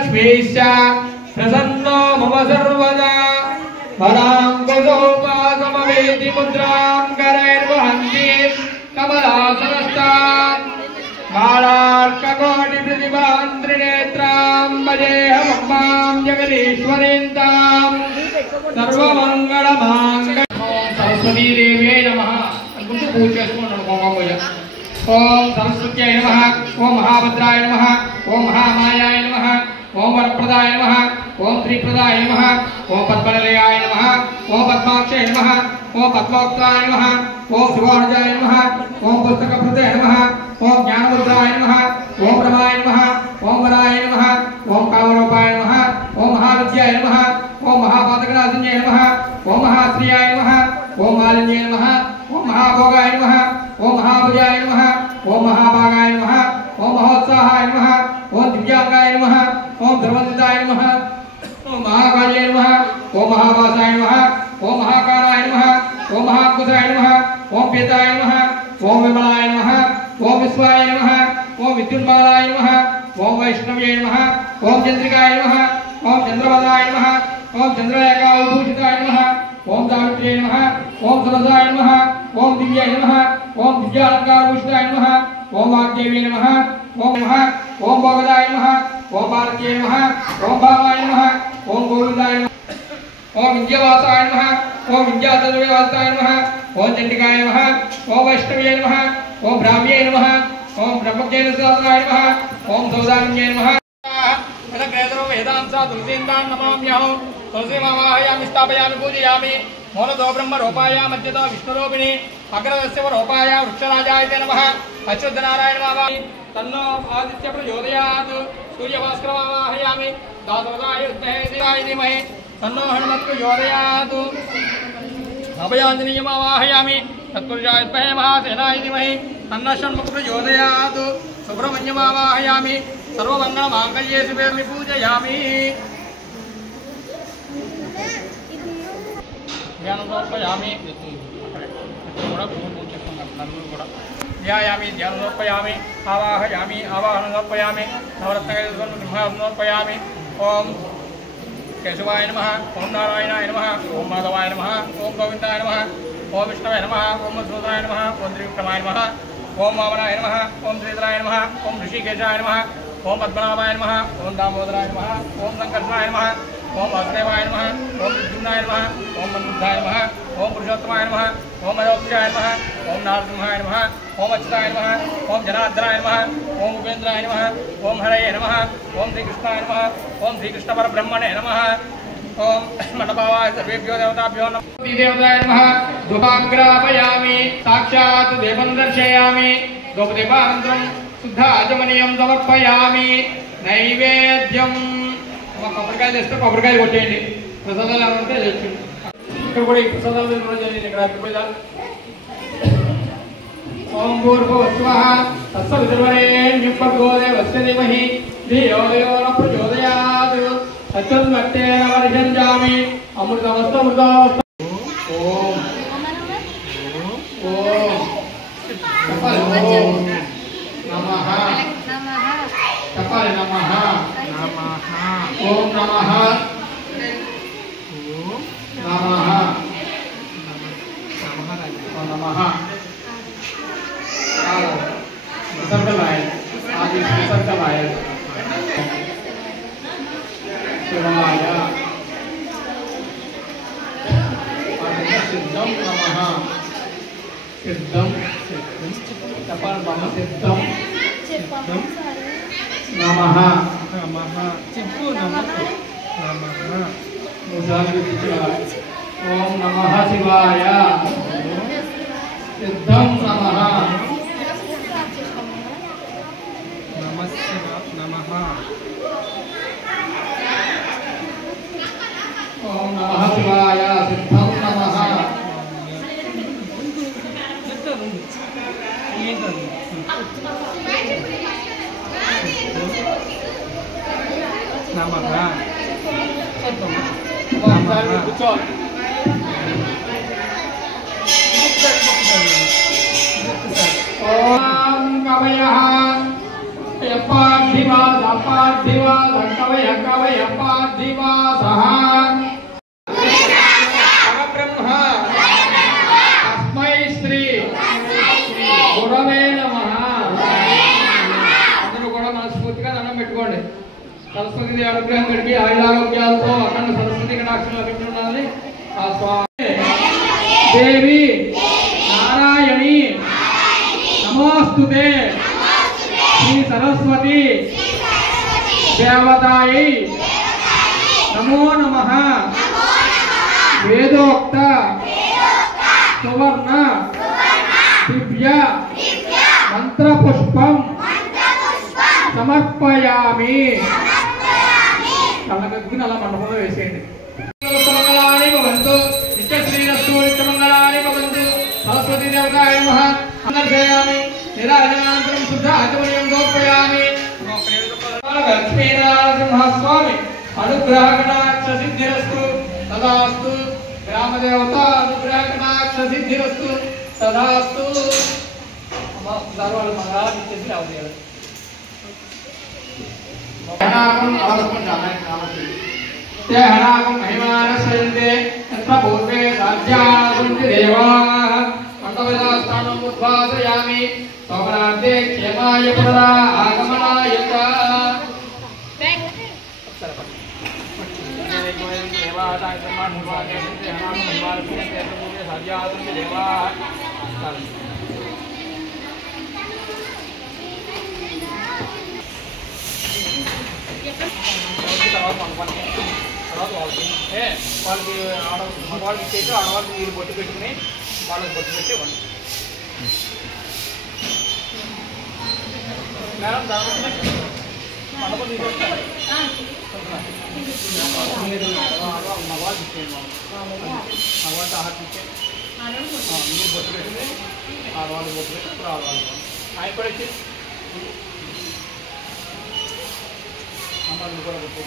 लक्ष्मीश्च प्रसन्नो मम सर्वदा वराङ्कुशोपासमवेति मुद्रां करैर्वहन्ति कमलासनस्तात् मालार्ककोटिप्रतिभां त्रिनेत्रां भजेऽहमम्बां जगदीश्वरीं तां सर्वमङ्गलमाङ्गल्यं। सरस्वती देव्यै नमः अनुకుంటూ పూజ చేసుకుంటున్నాను హోమం పూజ। ఓం సరస్వత్యై నమః, ఓం మహాభద్రాయ నమః, ఓం మహామాయాయ నమః, ఓం వరప్రదాయ నమః, ఓం త్రిప్రదాయ నమః, ఓం పద్మనిలయాయ నమః, ఓం పద్మాక్షాయ నమః, ఓం పద్మోక్తాయ నమః, ఓం శివానుజాయ నమః, ఓం పుస్తకప్రదాయ నమః, ఓం జ్ఞానముద్రాయ నమః, ఓం బ్రహ్మాయ నమః, ఓం వరాయ నమః, ఓం కామరూపాయ నమః, ఓం మహావిద్యాయ నమః, ఓం మహాపాతకనాశన్యాయ నమః, ఓం మహాశ్రియాయ నమః, ఓం మాలిన్యాయ నమః, ఓం మహాభోగాయ నమః, ఓం మహాభుజాయ నమః, ఓం మహాభాగాయ నమః, ఓం మహోత్సాహాయ నమః, ఓం దివ్యాంగాయ నమః, ఓం ధర్మదితాయ నమః, ఓం మహాకాళాయ నమః, ఓం మహావాసాయ నమః, ఓం మహాకారాయ నమః, ఓం మహాకుశాయ నమః, ఓం పీతాయ నమః, ఓం విమలాయ నమః, ఓం విశ్వాయ నమః, ఓం విద్యున్మాలాయ నమః, ఓం వైష్ణవ్యై నమః, ఓం చంద్రికాయ నమః, ఓం చంద్రవదాయ నమః, ఓం చంద్రలేఖావిభూషితాయ నమః, ఓం దావిత్ర్యై నమః, ఓం సరసాయ నమః, ఓం దివ్యాయ నమః, ఓం దివ్యాలంకారభూషితాయ నమః, ఓం వాగ్దేవ్యై నమః, ఓం నమః, ఓం భోగదాయ నమః, ఓం భారత్యై నమః, ఓం భావాయ నమః, ఓం గోవిందాయ నమః, ఓం విద్యావాసాయ నమః, ఓం విద్యాతత్వవాసాయ నమః, ఓం చండికాయ నమః, ఓం వైష్ణవ్యై నమః, ఓం బ్రాహ్మ్యై నమః, ఓం బ్రహ్మజ్ఞాన సహస్రాయ నమః, ఓం సౌదాన్యై నమః। वेदग्रेदरो वेदांसा तुलसीन्दां नमाम्यहं तुलसीमावाहयामि स्थापयामि पूजयामि मूलतो ब्रह्मरूपाय मध्यतो विष्णुरूपिणी अग्रदस्य रूपाय वृक्षराजाय नमः। अच्युतनारायणमावाहयामि तन्नो आदित्य प्रचोदयात् सूर्यभास्करमावाहयामि दासवदाय विद्महे धीमहि तन्नो हनुमत् प्रचोदयात् अभयाञ्जनेयमावाहयामि तत्पुरुषाय विद्महे महासेनाय धीमहि तन्नः षण्मुख प्रचोदयात् सुब्रह्मण्यमावाहयामि सर्वमंगलमांगल्ये शिवे पूजयामि। ध्यानं समर्पयामि ध्यायामि ध्यानं समर्पयामि आवाहयामि आवाहनं समर्पयामि नवरत्नगणपतिं समर्पयामि। ओम केशवाय नमः, ओम नारायणाय नमः, ओम माधवाय नमः, ओम गोविंदाय नमः, ओम विष्णवे नमः, ओम मधुसूदनाय नमः, ओम त्रिविक्रमाय नमः, ओम वामनाय नमः, ओम श्रीधराय नमः, ओम ऋषिकेशाय नमः, ओम पद्मनाभाय नमः, ओम दामोदराय नमः, ओम संकर्षणाय नमः, ओम वासुदेवाय नमः, ओम विद्युम्नाय नमः, ओम मन्मथाय नमः, ओम पुरुषोत्तमाय नमः, ओम अयोध्याय नमः, ओम नारसिंहाय नमः, ओम अच्युताय नमः, ओम जनार्दनाय नमः, ओम उपेन्द्राय नमः, ओम हरये नमः, ओम श्रीकृष्णाय नमः, ओम श्रीकृष्णपरब्रह्मणे नमः। ओम मंडपावाय सर्वेभ्यो देवताभ्यो नमः। देवताय नमः। धूपाग्रापयामि साक्षात् देवं दर्शयामि धूपदीपानन्तरं शुद्धाचमनीयं समर्पयामि। नैवेद्यं కొబ్బరికాయలు తెస్తే కొబ్బరికాయలు కొట్టేయండి ప్రసాదాలు ఏమంటే ఇక్కడ కూడా ఈ ప్రసాదాలు చేయండి ఇక్కడ ఓం భూర్భువస్వః తత్సవితుర్వరేణ్యం భర్గో దేవస్య ధీమహి ధియో యో న ప్రచోదయాత్ తత్సన్మత్తేన వర్షంజామి అమృతమస్తమృతావస్థ। ఓం ఓం నమః చెప్పాలి నమః ఓం నమః నమః నమః విసర్గలాయ ఆది విసర్గలాయ శివాయ సిద్ధం నమః సిద్ధం చెప్పాలి బాబా సిద్ధం నమః నమః చెప్పు నమః నమః ఓం నమః శివాయ సిద్ధం నమః నమః నమః ఓం నమః శివాయ సిద్ధం నమః నమః ఓం కవయః యపార్థివాద కవయ సరస్వతి దేవి అనుగ్రహం కలిగి ఆయురారోగ్యాలతో అఖండ సరస్వతి కటాక్షం లభించుండాలని ఆ స్వామి దేవి నారాయణి నమోస్తుతే శ్రీ సరస్వతి దేవతాయై నమో నమః వేదోక్త సువర్ణ దివ్య మంత్రపుష్పం సమర్పయామి. కళ్ళగద్దుకుని అలా మండపంలో వేసేయండి. మంగళాని భవంతు నిత్యశ్రీరస్తు నిత్యమంగళాని భవంతు. సరస్వతీ దేవతాయ నమః. అందర్శయామి నిరాజనానంతరం శుద్ధ ఆచమనీయం సమర్పయామి. లక్ష్మీనరసింహస్వామి అనుగ్రహ కటాక్ష సిద్ధిరస్తు తదాస్తు. గ్రామదేవత అనుగ్రహ కటాక్ష సిద్ధిరస్తు తదాస్తు. సర్వాలు మంగళాలు ఇచ్చేసి రావాలి. మహిమానశ్రయంతే తత్ర పూర్వే సాధ్యాసంతి దేవాః. మండపస్థానం ఉద్వాసయామి. సోమనాథే క్షేమాయ పునరా ఆగమనాయ చ. వాళ్ళకి మగవాళ్ళకి ఇచ్చేసి ఆడవాళ్ళకి మీరు బొట్టు పెట్టుకుని వాళ్ళకి బొట్టు పెట్టి ఇవ్వండి. మేడం మండపం తీసుకొస్తాను. మగవాళ్ళకి ఇచ్చేయండి. మగవాళ్ళకి ఆహారం ఇచ్చేయండి. మీరు బొట్టు పెట్టుకుని ఆడవాళ్ళకి బొట్టు పెట్టి ఇప్పుడు ఆడవాళ్ళకి ఆయన కూడా ఇచ్చేసి అమ్మాయిని కూడా బొట్టు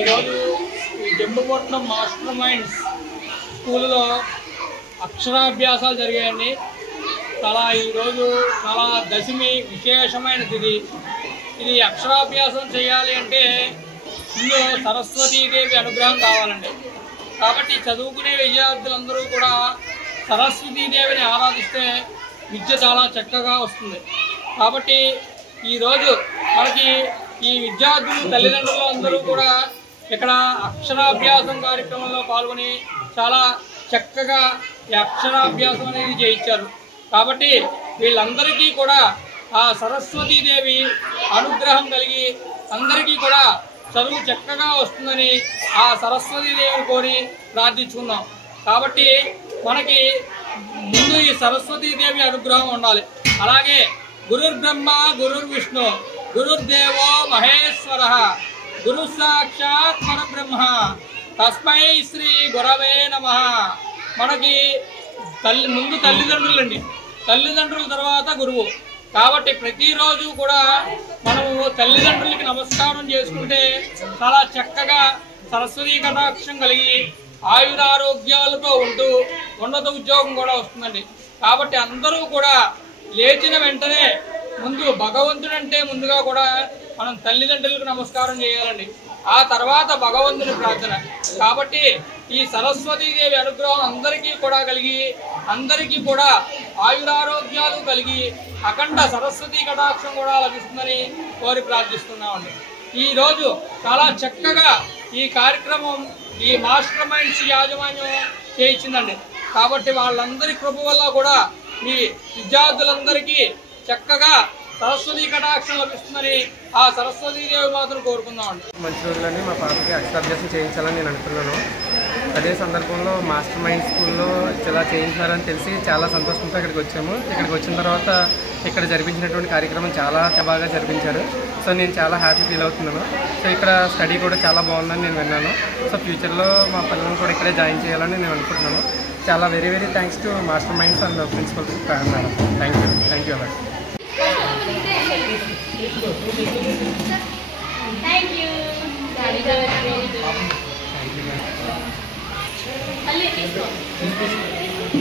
ఈరోజు ఈ జంబుపట్నం మాస్టర్ మైండ్స్ స్కూల్లో అక్షరాభ్యాసాలు జరిగాయండి. ఈరోజు చాలా దశమి విశేషమైన తిథి. ఇది అక్షరాభ్యాసం చేయాలి అంటే ముందు సరస్వతీదేవి అనుగ్రహం కావాలండి. కాబట్టి చదువుకునే విద్యార్థులందరూ కూడా సరస్వతీదేవిని ఆరాధిస్తే విద్య చాలా చక్కగా వస్తుంది. కాబట్టి ఈరోజు మనకి ఈ విద్యార్థులు తల్లిదండ్రులు అందరూ కూడా ఇక్కడ అక్షరాభ్యాసం కార్యక్రమంలో పాల్గొని చాలా చక్కగా ఈ అక్షరాభ్యాసం అనేది చేయించారు. కాబట్టి వీళ్ళందరికీ కూడా ఆ సరస్వతీదేవి అనుగ్రహం కలిగి అందరికీ కూడా చదువు చక్కగా వస్తుందని ఆ సరస్వతీదేవిని కోరి ప్రార్థించుకున్నాం. కాబట్టి మనకి ముందు ఈ సరస్వతీదేవి అనుగ్రహం ఉండాలి. అలాగే గురుర్బ్రహ్మ గురుర్విష్ణు గురుర్దేవో మహేశ్వర గురు సాక్షాత్ పరబ్రహ్మ తస్మై శ్రీ గురవే నమః. మనకి ముందు తల్లిదండ్రులండి, తల్లిదండ్రుల తర్వాత గురువు. కాబట్టి ప్రతిరోజు కూడా మనము తల్లిదండ్రులకి నమస్కారం చేసుకుంటే చాలా చక్కగా సరస్వతీ కటాక్షం కలిగి ఆయురారోగ్యాలతో ఉంటూ ఉన్నత ఉద్యోగం కూడా వస్తుందండి. కాబట్టి అందరూ కూడా లేచిన వెంటనే ముందు భగవంతుడంటే ముందుగా కూడా మనం తల్లిదండ్రులకు నమస్కారం చేయాలండి. ఆ తర్వాత భగవంతుని ప్రార్థన. కాబట్టి ఈ సరస్వతీదేవి అనుగ్రహం అందరికీ కూడా కలిగి అందరికీ కూడా ఆయురారోగ్యాలు కలిగి అఖండ సరస్వతీ కటాక్షం కూడా లభిస్తుందని కోరి ప్రార్థిస్తున్నామండి. ఈరోజు చాలా చక్కగా ఈ కార్యక్రమం ఈ మాస్టర్ మైండ్స్ యాజమాన్యం చేయించిందండి. కాబట్టి వాళ్ళందరి కృప వల్ల కూడా మీ విద్యార్థులందరికీ చక్కగా సరస్వతీ కటాక్షం లభిస్తుందని ఆ సరస్వతీదేవి మాత్రం కోరుకుందామండి. మంచి రోజులని మా పాపకి అక్షరాభ్యాసం చేయించాలని నేను అనుకున్నాను. అదే సందర్భంలో మాస్టర్ మైండ్ స్కూల్లో ఇలా చేయించాలని తెలిసి చాలా సంతోషంతో ఇక్కడికి వచ్చాము. ఇక్కడికి వచ్చిన తర్వాత ఇక్కడ జరిపించినటువంటి కార్యక్రమం చాలా బాగా జరిపించారు. సో నేను చాలా హ్యాపీ ఫీల్ అవుతున్నాను. సో ఇక్కడ స్టడీ కూడా చాలా బాగుందని నేను విన్నాను. సో ఫ్యూచర్లో మా పిల్లల్ని కూడా ఇక్కడే జాయిన్ చేయాలని నేను అనుకుంటున్నాను. చాలా very very thanks to master minds and principal madam. Thank you అలాగే. Thank you. Thank you.